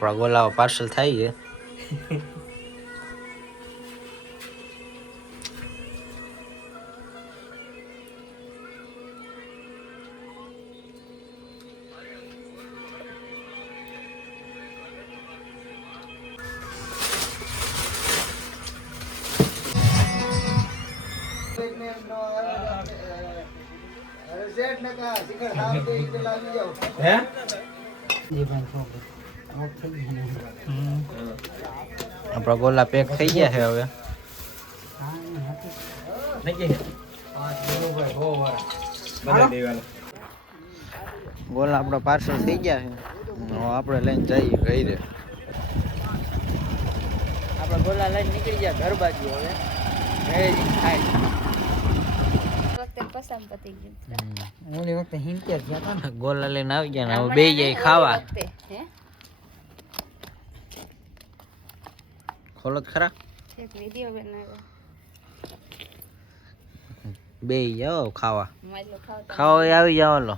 આપણા ગોલાઓ પાર્સલ થાય છે. આપણા ગોલા પેક થઈ ગયા છે હવે. ગોલા આપણા પાર્સલ થઈ ગયા છે. હવે આપણે લઈને જઈએ ઘરે. આપણા ગોલા લઈને નીકળી ગયા ઘર બાજુ. હવે ગોલા લઈને આવી ગયા ને હવે બે જાય ખાવા. ખોલો ખરા બે જાઓ ખાવા. ખાવા આવી જાઓ લો.